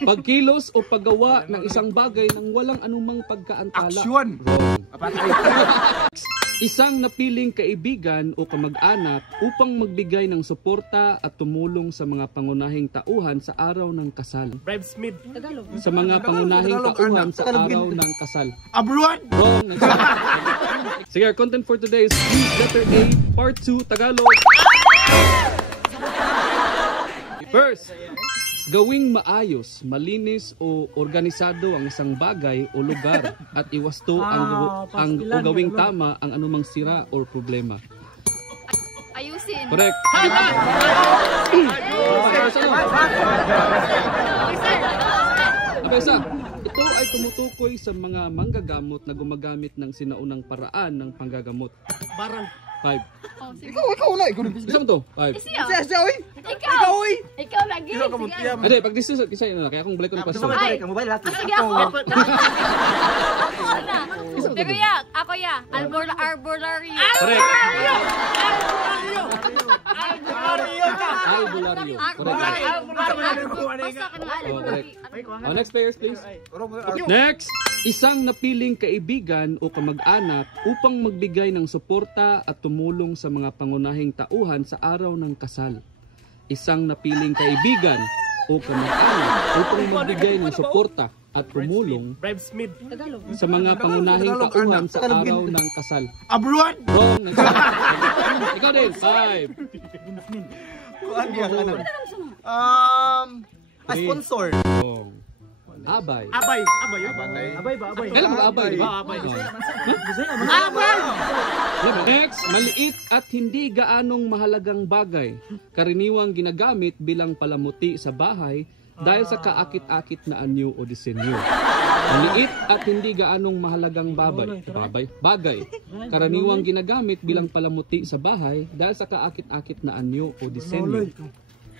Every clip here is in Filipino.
Pagkilos o paggawa ng isang bagay nang walang anumang pagkaantala. Aksyon. Isang napiling kaibigan o kamag-anak upang magbigay ng suporta at tumulong sa mga pangunahing tauhan sa araw ng kasal. Bridesmaid. Sa mga pangunahing tauhan sa araw ng kasal. Abroad. Wrong. Sige, our content for today is letter A, part 2, Tagalog. First, gawing maayos, malinis o organisado ang isang bagay o lugar at iwasto ang gawing tama ang anumang sira o problema. Ayusin. Correct. Abesa, ito ay tumutukoy sa mga manggagamot na gumagamit ng sinaunang paraan ng panggagamot. Barang. 5. Oh, sige. Ikaw na. Isang to? 5. Siya. Oy. Ikaw. Ikaw lagi. Ade, pag this is isa yun na, kaya akong balik ko na question. Ay, sige ako. Pero ya, ako ya. Arbolario. Correct. Albularyo. Correct. Oh, next players, please. Next, isang napiling kaibigan o kamag-anak upang magbigay ng suporta at tumulong sa mga pangunahing tauhan sa araw ng kasal. Isang napiling kaibigan o kamag-anak upang magbigay ng suporta at tumulong Bridesmaid. sa mga pangunahing tauhan sa araw ng kasal. Abroad. Wrong. Ikaw din. 5. Sponsor. Wrong. Abay. Abay. Kailan mag-abay, di ba? Abay. Next, maliit at hindi gaanong mahalagang bagay. Karaniwang ginagamit bilang palamuti sa bahay dahil sa kaakit-akit na anyo o disenyo. Maliit at hindi gaanong mahalagang bagay. Karaniwang ginagamit bilang palamuti sa bahay dahil sa kaakit-akit na anyo o disenyo.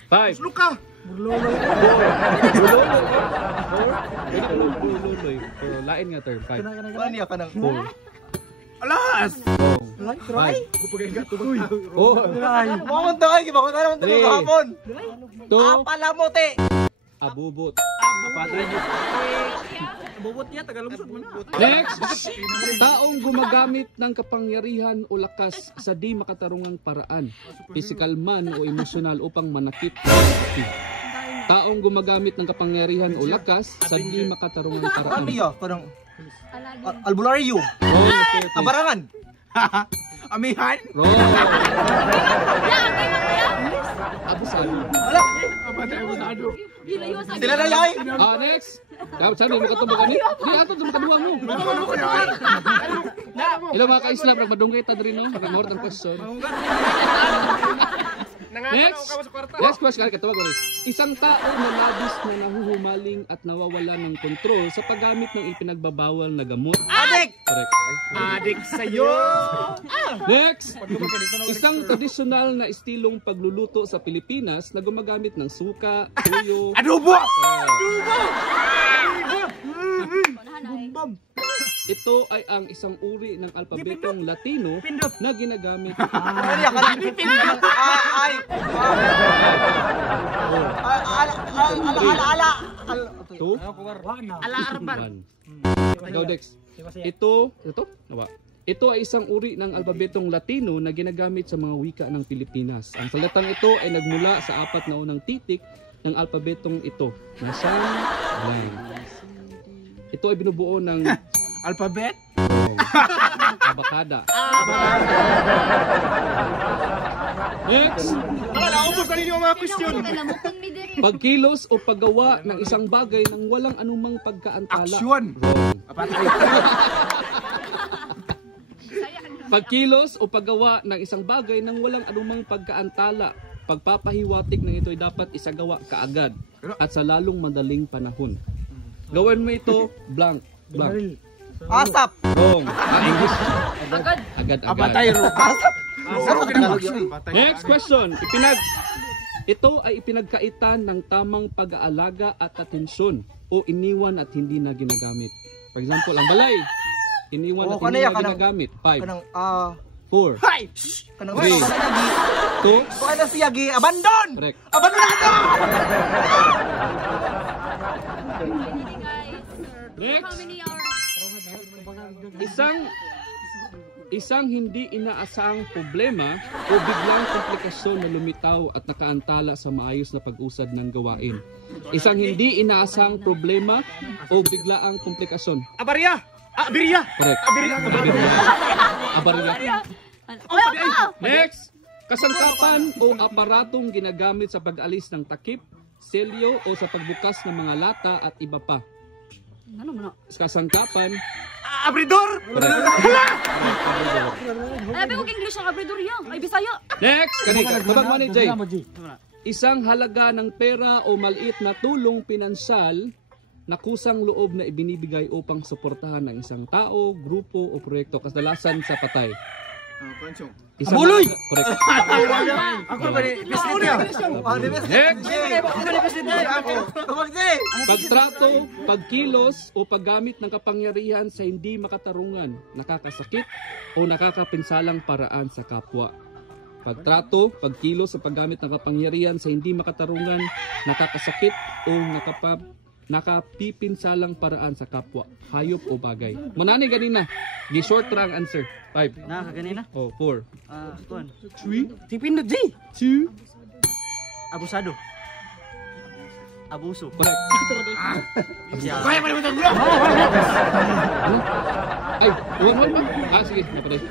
5. Luka. Burloloy. Lain nga term. 5. Ano niya ka ng 4. Alas. Try? Oh. Mamunta kayo, gibakot na naman ito kahapon. 2. Palamote. Abubot. Bubot niya, Tagalog mo na. Next, taong gumagamit ng kapangyarihan o lakas sa di makatarungang paraan, physical man o emosyonal upang manakit. Taong gumagamit ng kapangyarihan o lakas sa di makatarungang paraan. Ano yun? Parang albularyo. Abarangan. Amihan. Wrong. Abusado. Wala. Sila na yay. Next. Dapat sabi mo katong bagani. Di ato tong kadua mo. Hello mga ka-Islam, madunggay ta diri no. More than question. Next question, katawa ko rin. Isang tao na labis na nahuhumaling at nawawala ng kontrol sa paggamit ng ipinagbabawal na gamot. Adik! Correct. Adik sa'yo! Next! Isang tradisyonal na estilong pagluluto sa Pilipinas na gumagamit ng suka, tuyo... Adobo! Ito ay ang isang uri ng alpabetong Latino na ginagamit. Ito ay isang uri ng alpabetong Latino na ginagamit sa mga wika ng Pilipinas. Ang salitang ito ay nagmula sa 4 na unang titik ng alpabetong ito. Nasang blank. Ito ay binubuo ng alphabet? Abakada. Next. Naubos na ninyo ang mga question. Pagkilos o paggawa ng isang bagay nang walang anumang pagkaantala. Aksyon. Pagkilos o paggawa ng isang bagay nang walang anumang pagkaantala. Pagpapahiwatig ng ito ay dapat isagawa kaagad at sa lalong madaling panahon. Gawin mo ito blank. Asap. Wrong. English. Agad. Next question. Ito ay ipinagkaitan ng tamang pag-aalaga at atensyon o iniwan at hindi na ginagamit. For example, ang balay. Iniwan at hindi na ginagamit. 5. 4. 3. 2. Kung ano siya, abandon! Correct. Abandon! Next. How many hours? Isang hindi inaasahang problema o biglang komplikasyon na lumitaw at nakaantala sa maayos na pag-usad ng gawain. Isang hindi inaasahang problema o biglaang komplikasyon. Abarya! Abirya! Correct. Abarya. Next. Kasangkapan o aparatong ginagamit sa pag-alis ng takip, selyo o sa pagbukas ng mga lata at iba pa. Kasangkapan. Abridor! Correct. Sabi ko English ang abridor yan. Ay, Bisaya. Next. Kanina. Tabag mo ni Jay. Isang halaga ng pera o maliit na tulong pinansyal na kusang loob na ibinibigay upang suportahan ng isang tao, grupo o proyekto kasdalasan sa patay. Abuloy! Correct. Ako ba ni Next. Next! Pagtrato, pagkilos o paggamit ng kapangyarihan sa hindi makatarungan, nakakasakit o nakakapinsalang paraan sa kapwa. Pagtrato, pagkilos o paggamit ng kapangyarihan sa hindi makatarungan, nakakasakit o nakapipinsalang paraan sa kapwa, hayop o bagay. Manani ganina. Di short rang answer. 5. Nakaganina? Oh, 4. Tuan. 3. Tipin na G! 2. Abusado. Abuso. Correct. Kaya pa naman ito! Ay, one ba? Sige, napatay.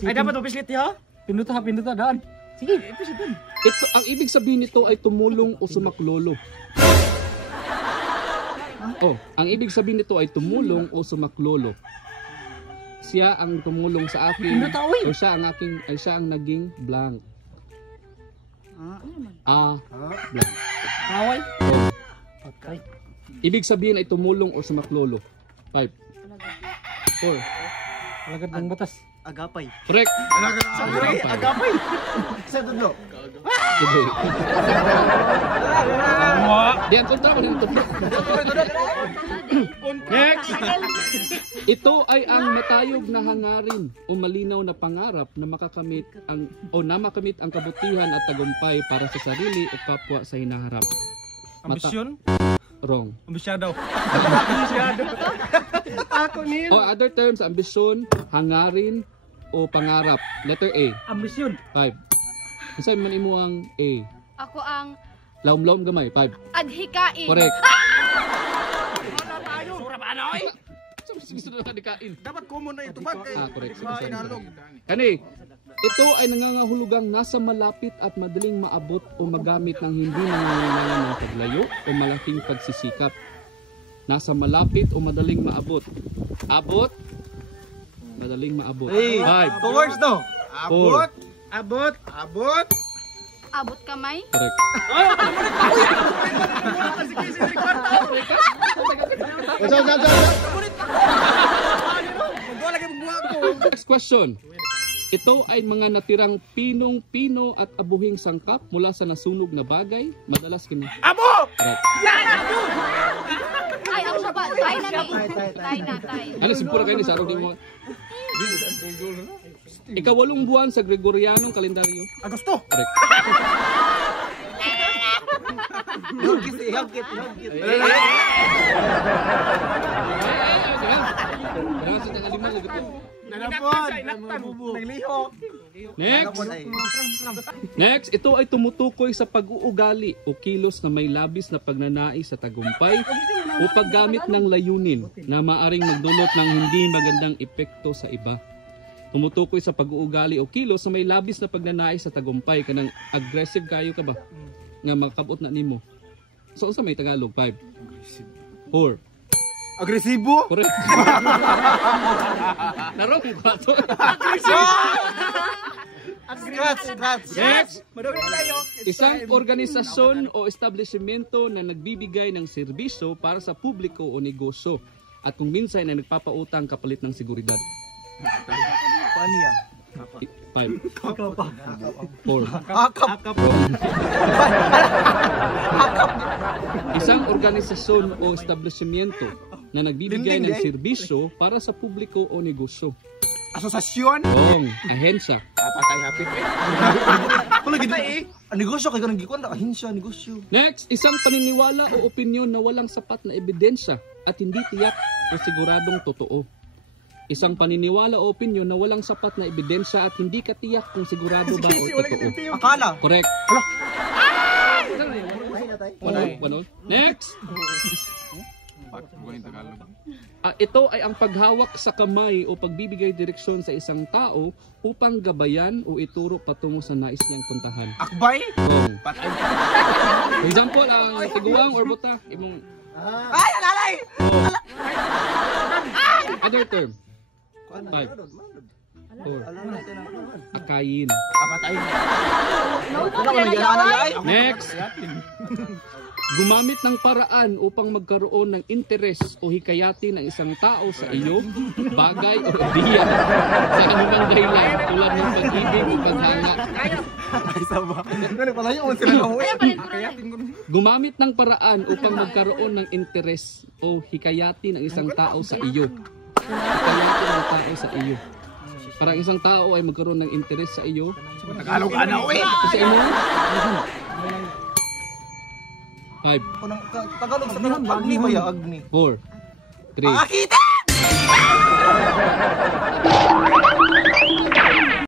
Ay, dapat opislit ha? Pinduta, daan. Sige, opislit daan. Ito, ang ibig sabihin nito ay tumulong o sumaklolo. Oh, ang ibig sabihin nito ay tumulong o sumaklolo. Siya ang tumulong sa akin o siya ang naging blank. Blank. Kaway? Okay. Ibig sabihin ay tumulong o sumaklolo. 5. 4. Alagad ng batas. Agapay. Correct. Agapay. Sa tudlo. Sige. Diyan tunta ko dito. Next. Ito ay ang matayog na hangarin o malinaw na pangarap na makamit ang kabutihan at tagumpay para sa sarili o kapwa sa hinaharap. Ambisyon? Wrong. Ambisyado. Ambisyado. Ako nil. O other terms, ambisyon, hangarin o pangarap. Letter A. Ambisyon. 5. Masabi man imo ang A. Ako ang Laom-laom gamay. 5. adhikain. Correct. Sura ba ano eh? Gusto na dikain. Dapat common na ito pag Correct. Kani, ito ay nangangahulugang nasa malapit at madaling maabot o magamit ng hindi nangangailangan ng paglayo o malaking pagsisikap. Nasa malapit o madaling maabot. Abot. Madaling maabot. 5. 2 words no? Abot. Abot. Abot. Abot kamay. Correct. Next question. Ito ay mga natirang pinong-pino at abuhing sangkap mula sa nasunog na bagay. Madalas kini. Abo! Correct. Ay, ako siya ba? Tay na ni. Tay na, tay. Ano simpura kayo ni sa araw di mo? Ikawalong buwan sa Gregorianong kalendaryo. Agosto. Correct. Hagkit. Nagliho. Next, ito ay tumutukoy sa pag-uugali o kilos na may labis na pagnanais sa tagumpay o paggamit ng layunin na maaring magdulot ng hindi magandang epekto sa iba. Tumutukoy sa pag-uugali o kilos na may labis na pagnanais sa tagumpay. Kanang aggressive kayo ka ba? Nga makabot na nimo. So, sa may Tagalog, 5. 4. Agresibo? Correct. Narong ko ito. Scratch. Next. Isang organisasyon o establishmento na nagbibigay ng serbisyo para sa publiko o negosyo at kung minsan ay nagpapautang kapalit ng seguridad. Paano yan? 5. 4. Akap. Isang organisasyon o establishmento na nagbibigay ng serbisyo para sa publiko o negosyo. Asosasyon? Wrong. Ahensya. Patay hapit. Kulog ito eh. Ang negosyo kay kanang gikuan ra ahinsya negosyo. Next, isang paniniwala o opinyon na walang sapat na ebidensya at hindi tiyak o siguradong totoo. Isang paniniwala o opinyon na walang sapat na ebidensya at hindi katiyak kung sigurado ba o totoo. Akala. Correct. Walo. Next. Ito ay ang paghawak sa kamay o pagbibigay direksyon sa isang tao upang gabayan o ituro patungo sa nais niyang puntahan. Akbay? Wrong. For example, ang tiguang or buta, imong Ay, alalay! other term. 5, 4, akayin. Apatay. Wala ko na Next. Gumamit ng paraan upang magkaroon ng interes o hikayatin ng isang tao sa iyo, bagay o ideya sa anumang dahilan tulad ng pag-ibig o paghanga. Ay, saba. Ano pala yung sila na mo? Gumamit ng paraan upang magkaroon ng interes o hikayatin ng isang tao sa iyo. Hikayatin ng tao sa iyo. Para ang isang tao ay magkaroon ng interes sa iyo. Tagalog ana oy. Sa imo? 5, Tagalog sa kanang agni ba ya agni? 4, 3. Akita!